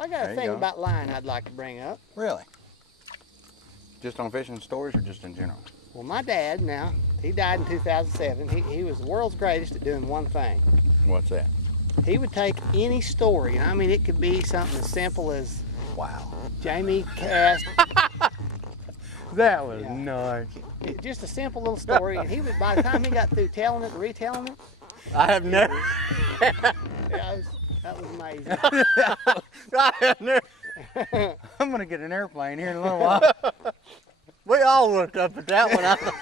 I got a thing about lying I'd like to bring up. Really? Just on fishing stories or just in general? Well, my dad, now, he died in 2007. He was the world's greatest at doing one thing. What's that? He would take any story, and I mean, it could be something as simple as, wow, Jamie cast. That was Yeah. nice. Just a simple little story, and he would, by the time he got through telling it and retelling it, I have never. that was amazing. I have never. I'm gonna get an airplane here in a little while. We all looked up at that one.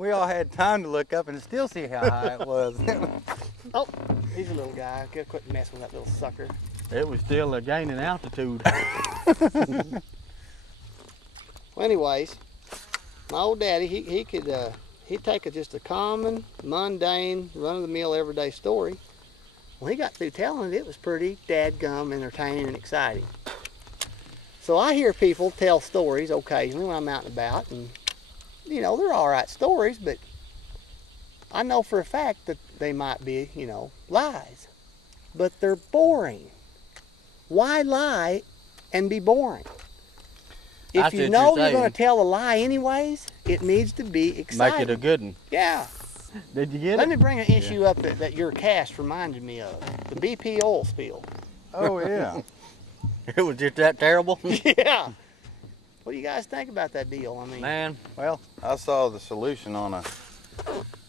We all had time to look up and still see how high it was. Oh, he's a little guy. Gotta quit messing with that little sucker. It was still a gaining altitude. Well, anyways, my old daddy, he could he'd take just a common, mundane, run-of-the-mill, everyday story. When he got through telling it, it was pretty dadgum entertaining and exciting. So I hear people tell stories occasionally when I'm out and about, and you know, they're all right stories, but I know for a fact that they might be, you know, lies. But they're boring. Why lie and be boring? If you know you're going to tell a lie anyways, it needs to be exciting. Make it a good one. Yeah. Did you get Let it? me bring an issue up that your cast reminded me of. The BP oil spill. Oh yeah. It was just that terrible? Yeah. What do you guys think about that deal? I mean, Man, Well, I saw the solution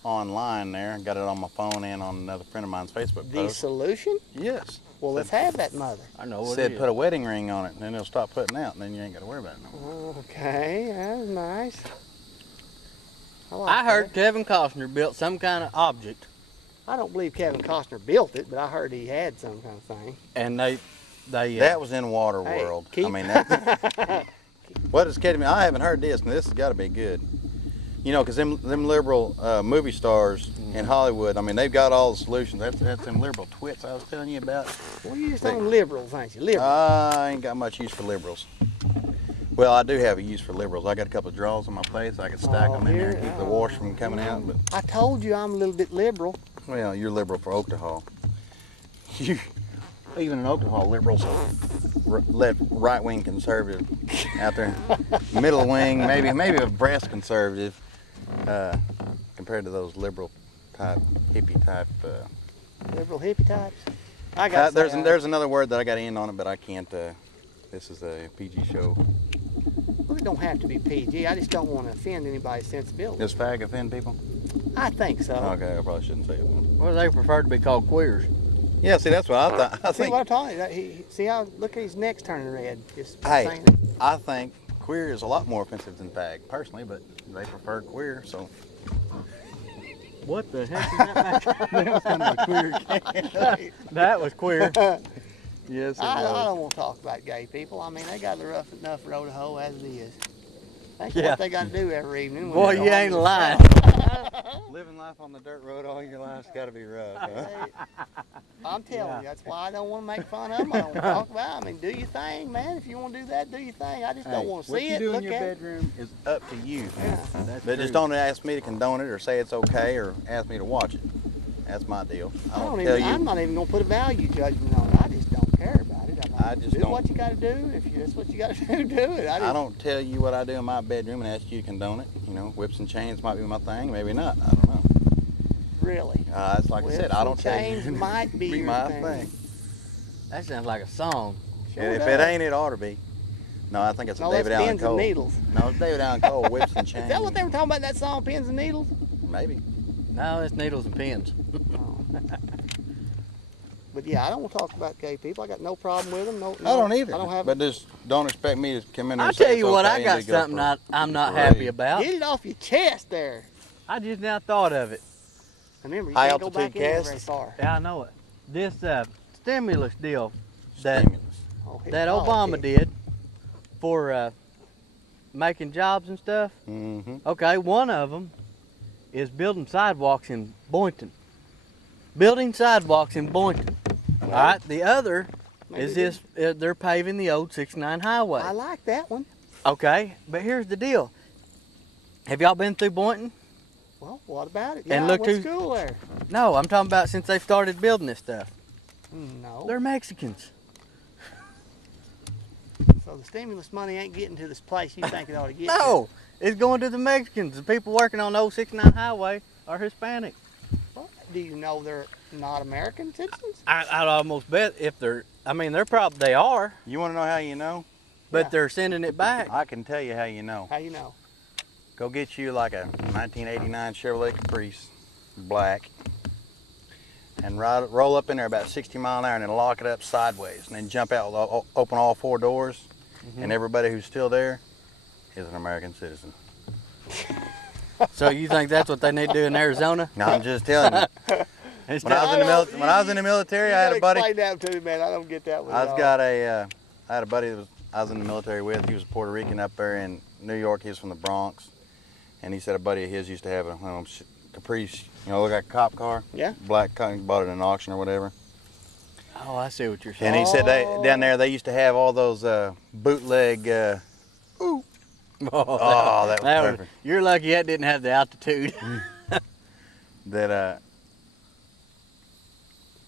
online there. Got it on my phone and on another friend of mine's Facebook the post. solution? Yes. Well, let's have that mother. I know what Said it is. put a wedding ring on it, and then it'll stop putting out, and then you ain't got to worry about it no more. Okay, that's nice. Like I heard that. Kevin Costner built some kind of object, I don't believe Kevin Costner built it, but I heard he had some kind of thing. and they That was in Water Hey, World. keep- I mean, that's, what is kidding me? I haven't heard this, and this has got to be good. You know, because them liberal movie stars in Hollywood, I mean, they've got all the solutions. That's them liberal twits I was telling you about. Well, you just on liberals, ain't you? Liberals. I ain't got much use for liberals. Well, I do have a use for liberals. I got a couple of drawers on my place. I can stack them in there and keep the wash from coming out. But I told you I'm a little bit liberal. well, you're liberal for Oklahoma. You, even in Oklahoma, liberals let right-wing conservative out there, middle wing, maybe a breast conservative, compared to those liberal type, hippie type. Liberal hippie types. I got There's another word that I got to end on it, but I can't. This is a PG show. Well, it don't have to be PG. I just don't want to offend anybody's sensibility. Does fag offend people? I think so. Okay, I probably shouldn't say it. well, they prefer to be called queers. Yeah, see, that's what I thought. I See think. what I'm talking about? See how, look at his neck's turning red. Just Hey, saying it. I think queer is a lot more offensive than fag, personally, but they prefer queer, so. What the heck is that back? That was kind of a queer That was queer. Yes, it I was. don't want to talk about gay people. I mean, they got the rough enough road to hoe as it is. Think Yeah. what they got to do every evening. when Boy, they go you home ain't to lying. Living life on the dirt road all your life's got to be rough. Huh? Hey, I'm telling you, that's why I don't want to make fun of them. I don't want to talk about it. I mean, do your thing, man. If you want to do that, do your thing. I just don't want to what see you it, do in look your at it. bedroom is up to you. Yeah. That's But just true. don't ask me to condone it or say it's okay or ask me to watch it. That's my deal. I I don't don't tell even, you. I'm not even going to put a value judgment on it. I just don't care about it. I just do don't- what you got to do. If that's what you got to do, do it. I don't tell you what I do in my bedroom and ask you to condone it. You know, whips and chains might be my thing, maybe not. I don't know. Really. It's like I said, I don't tell you. Chains might be your my thing. That sounds like a song. Sure And if does. it ain't, it ought to be. No, I think it's a No, David that's Allen pins and Cole. needles. No, it's David Allen Cole, whips and chains. Is that what they were talking about in that song, Pins and Needles? Maybe. No, it's needles and pins. Oh. But yeah, I don't want to talk about gay people. I got no problem with them. No, I don't either. I don't have. But just don't expect me to come in there I'll and say tell you it's what, okay I and got just go something for it. I'm not Right. happy about. Get it off your chest there. I just now thought of it. Remember, you High can't go altitude back in there cast? very far. Yeah, I know it. This stimulus deal that Stimulus. Oh, hit that Obama politics. did for making jobs and stuff. Mm-hmm. Okay, one of them is building sidewalks in Boynton. Building sidewalks in Boynton. All right, the other Maybe is they- this, they're paving the old 69 highway. I like that one. Okay, but here's the deal. Have y'all been through Boynton? Well, what about it? And Yeah, look I went who- to school there. No, I'm talking about since they started building this stuff. No. They're Mexicans. So the stimulus money ain't getting to this place you think it ought to get No, it's going to the Mexicans. The people working on the old 69 highway are Hispanic. to. Well, do you know they're not American citizens? I'd almost bet if they're, I mean, they are, You want to know how you know? but Yeah. they're sending it back. I can tell you how you know. How you know? Go get you like a 1989 Chevrolet Caprice, black, and roll up in there about 60 mile an hour and then lock it up sideways and then jump out, open all 4 doors, and everybody who's still there is an American citizen. So you think that's what they need to do in Arizona? No, I'm just telling you. When I was in the military, I had a buddy. Explain that to me, man. I don't get that one. I had a buddy that I was in the military with. He was a Puerto Rican up there in New York. He was from the Bronx, and he said a buddy of his used to have a Caprice, look like a cop car. Yeah. Black car. He bought it at an auction or whatever. Oh, I see what you're saying. And he said down there they used to have all those bootleg. That was perfect. You're lucky that didn't have the altitude. That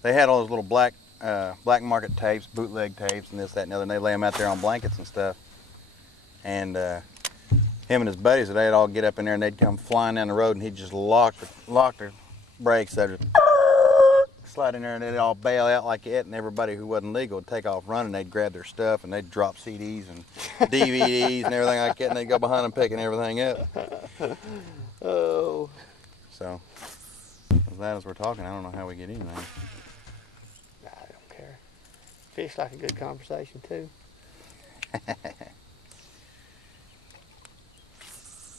they had all those little black market tapes, bootleg tapes, and this, that, and the other, and they lay them out there on blankets and stuff. And him and his buddies, they'd all get up in there and they'd come flying down the road, and he'd just lock the brakes. They'd just slide in there, and they'd all bail out like it, and everybody who wasn't legal would take off running. They'd grab their stuff, and they'd drop CDs and DVDs and everything like that, and they'd go behind them picking everything up. Oh. So, as loud as we're talking, I don't know how we get anything. I don't care. Fish like a good conversation too.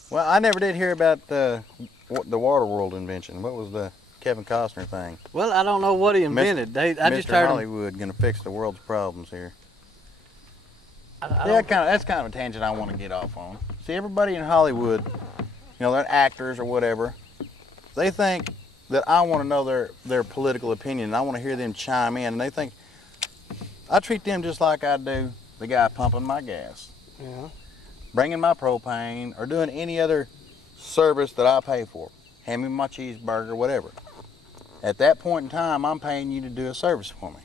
Well, I never did hear about the Waterworld invention. What was the Kevin Costner thing? Well, I don't know what he invented. I just Mr. heard him. Hollywood gonna fix the world's problems here. I Yeah, don't- that's kind of a tangent I want to get off on. See, everybody in Hollywood, they're actors or whatever. They think that I want to know their political opinion, and I want to hear them chime in, and they think I treat them just like I do the guy pumping my gas, Yeah. bringing my propane, or doing any other service that I pay for. Hand me my cheeseburger, whatever. At that point in time, I'm paying you to do a service for me.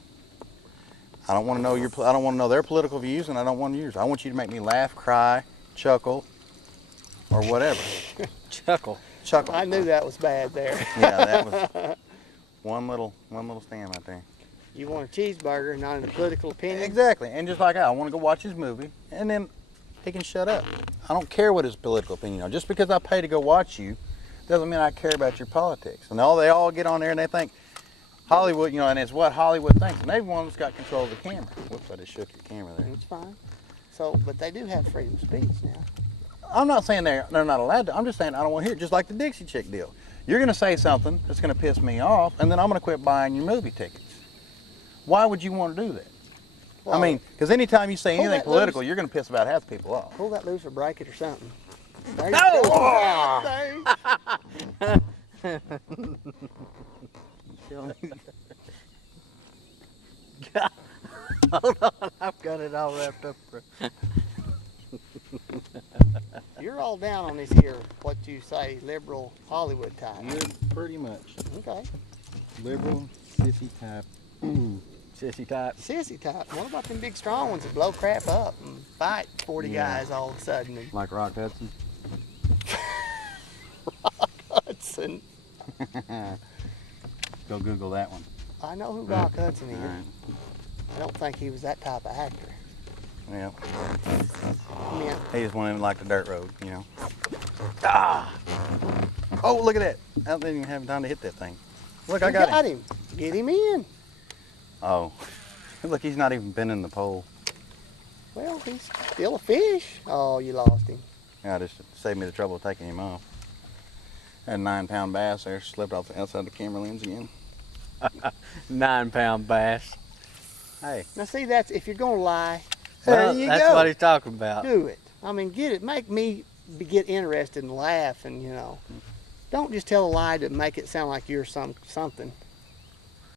I don't want to know I don't want to know their political views, and I don't want yours. I want you to make me laugh, cry, chuckle, or whatever. Chuckle. Chuckle. I knew that was bad there. Yeah, that was one little stand right there. You want a cheeseburger, not a political opinion? Exactly, and just like I want to go watch his movie, and then he can shut up. I don't care what his political opinion is. Just because I pay to go watch you, doesn't mean I care about your politics. And they all get on there and they think Hollywood, and it's what Hollywood thinks. And they've one that's got control of the camera. Whoops, I just shook your camera there. It's fine. So, but they do have freedom of speech now. I'm not saying they're not allowed to. I'm just saying I don't want to hear it. Just like the Dixie Chick deal. You're going to say something that's going to piss me off, and then I'm going to quit buying your movie tickets. Why would you want to do that? Well, I mean, because anytime you say pull anything that political, loose. you're going to piss about half the people off. pull that loose or break it or something. There you No! go. Oh, God. Hold on, I've got it all wrapped up. you're all down on this here, what you say, liberal Hollywood type. You're pretty much Okay. liberal, sissy type. Sissy type. Sissy type. What about them big strong ones that blow crap up and fight 40 Yeah. guys all of a sudden? And Like Rock Hudson. Hudson. Go Google that one. I know who Rock Hudson is. All right. I don't think he was that type of actor. Yeah. I mean, He just went in like the dirt road, Ah! Oh, look at that. I didn't even have time to hit that thing. Look, I you got him. him. Get him in. Oh. Look, he's not even been in the pole. Well, he's still a fish. Oh, you lost him. Yeah, just saved me the trouble of taking him off. Had a 9-pound bass there, slipped off the outside the camera lens again. 9-pound bass. Hey. Now see, that's if you're gonna lie, Well, there you that's go. what he's talking about. Do it. I mean, get it. Make me get interested and laugh, and don't just tell a lie to make it sound like you're something.